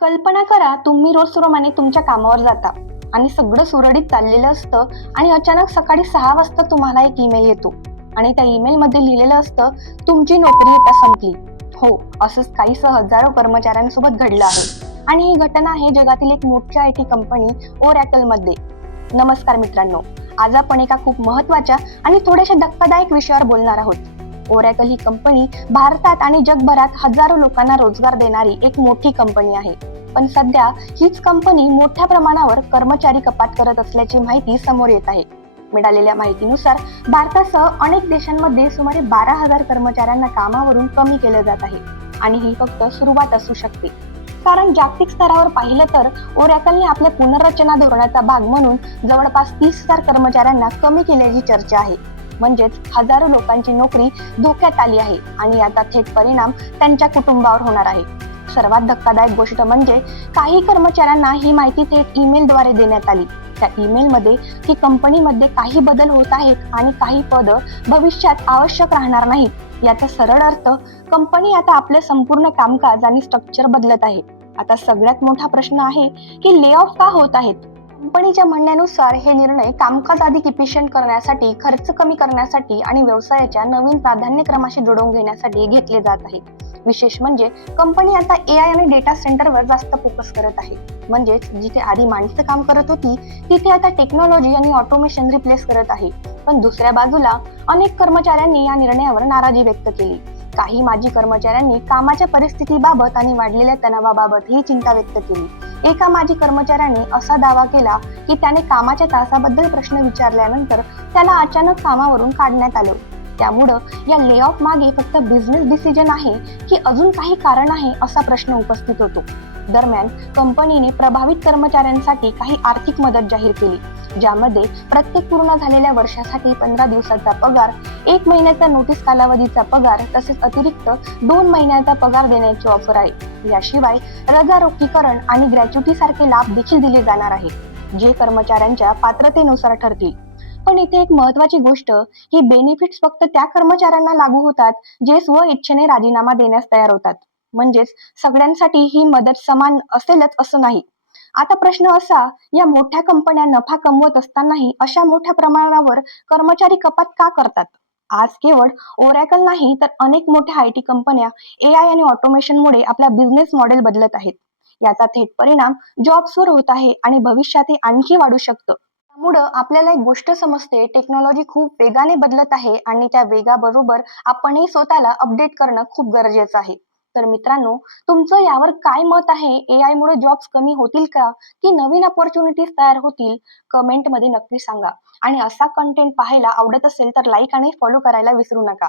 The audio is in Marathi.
कल्पना करा, तुम्ही रोज सुरमाने तुमच्या कामावर जाता आणि सगळं सुरळीत चाललेलं असतं आणि अचानक सकाळी 6 वाजता तुम्हाला एक ईमेल येतो आणि त्या ईमेल मध्ये लिहिलेलं असतं, तुमची नोकरी आता संपली. हो, असंच काहीसं हजारो कर्मचाऱ्यांसोबत घडलं आहे आणि ही घटना आहे जगातील एक मोठ्या IT कंपनी ओरॅकल मध्ये. नमस्कार मित्रांनो, आज आपण एका खूप महत्त्वाच्या आणि थोड्याशा धक्कादायक विषयावर बोलणार आहोत. ओरॅकल ही कंपनी भारतात आणि जगभरात हजारो लोकांना रोजगार देणारी एक मोठी कंपनी आहे. पण सध्या हीच कंपनी मोठ्या प्रमाणावर कर्मचारी कपात करत असल्याची माहिती समोर येत आहे. मिळालेल्या माहितीनुसार भारतासह अनेक देशांमध्ये सुमारे 12,000 कर्मचाऱ्यांना कामावरून कमी केलं जात आहे आणि ही फक्त सुरुवात असू शकते. कारण जागतिक स्तरावर पाहिलं तर ओरॅकलने आपल्या पुनर्रचना धोरणाचा भाग म्हणून जवळपास 30,000 कर्मचाऱ्यांना कमी केल्याची चर्चा आहे. म्हणजेच हजारो लोकांची नोकरी धोक्यात आली आहे आणि याचा थेट परिणाम त्यांच्या कुटुंबावर होणार आहे. सर्वात धक्कादायक गोष्ट म्हणजे काही कर्मचाऱ्यांना ही माहिती थेट ईमेलद्वारे देण्यात आली. त्या ईमेलमध्ये की कंपनीमध्ये काही बदल होत आहेत आणि काही पद भविष्यात आवश्यक राहणार नाहीत. याचा सरळ अर्थ, कंपनी आता आपले संपूर्ण कामकाज आणि स्ट्रक्चर बदलत आहे. आता सगळ्यात मोठा प्रश्न आहे की ले ऑफ का होत आहेत. कंपनीच्या म्हणण्यानुसार हे निर्णय कामकाज अधिक इफिशियंट करण्यासाठी, खर्च कमी करण्यासाठी आणि व्यवसायाच्या नवीन प्राधान्यक्रमाशी जुळवून घेण्यासाठी घेतले जात आहे. विशेष म्हणजे कंपनी आता AI आणि डेटा सेंटरवर जास्त फोकस करत आहे. म्हणजेच जिथे आधी माणसं काम करत होती तिथे आता टेक्नॉलॉजी आणि ऑटोमेशन रिप्लेस करत आहे. पण दुसऱ्या बाजूला अनेक कर्मचाऱ्यांनी या निर्णयावर नाराजी व्यक्त केली. काही माजी कर्मचाऱ्यांनी कामाच्या परिस्थितीबाबत आणि वाढलेल्या तणावाबाबत ही चिंता व्यक्त केली. एका माजी कर्मचाऱ्याने असा दावा केला की त्याने कामाच्या तासाबद्दल प्रश्न विचारल्यानंतर त्याला अचानक कामावरून काढण्यात आलं. त्यामुळं या ले ऑफ मागे फक्त बिझनेस डिसिजन आहे की अजून काही कारण आहे, असा प्रश्न उपस्थित होतो. दरम्यान कंपनीने प्रभावित कर्मचाऱ्यांसाठी काही आर्थिक मदत जाहीर केली, ज्यामध्ये प्रत्येक पूर्ण झालेल्या वर्षासाठी 15 दिवसाचा पगार, 1 महिन्याचा नोटीस कालावधीचा पगार तसेच अतिरिक्त 2 महिन्याचा पगार देण्याची ऑफर आहे. याशिवाय रजा रोखीकरण आणि ग्रॅच्युटी सारखे लाभ देखील दिले जाणार आहे, जे कर्मचाऱ्यांच्या पात्रतेनुसार ठरतील. पण इथे एक महत्त्वाची गोष्ट, ही बेनिफिट्स फक्त त्या कर्मचाऱ्यांना लागू होतात जे स्व इच्छेने राजीनामा देण्यास तयार होतात. म्हणजेच सगळ्यांसाठी ही मदत समान असेलच असं नाही. आता प्रश्न असा, या मोठ्या कंपन्या नफा कमवत असतानाही अशा मोठ्या प्रमाणावर कर्मचारी कपात का करतात? आज केवळ ओरॅकल नाही तर अनेक मोठ्या IT कंपन्या AI आणि ऑटोमेशनमुळे आपला बिझनेस मॉडेल बदलत आहेत. याचा थेट परिणाम जॉब्सवर होत आहे आणि भविष्यात हे आणखी वाढू शकतं. त्यामुळं आपल्याला एक गोष्ट समजते, टेक्नॉलॉजी खूप वेगाने बदलत आहे आणि त्या वेगाबरोबर आपणही स्वतःला अपडेट करणं खूप गरजेचं आहे. तर मित्रांनो, तुमचं यावर काय मत आहे? AI मुळे जॉब्स कमी होतील का की नवीन अपॉर्च्युनिटीज तयार होतील? कमेंट मध्ये नक्की सांगा आणि असा कंटेंट पाहायला आवडत असेल तर लाईक आणि फॉलो करायला विसरू नका.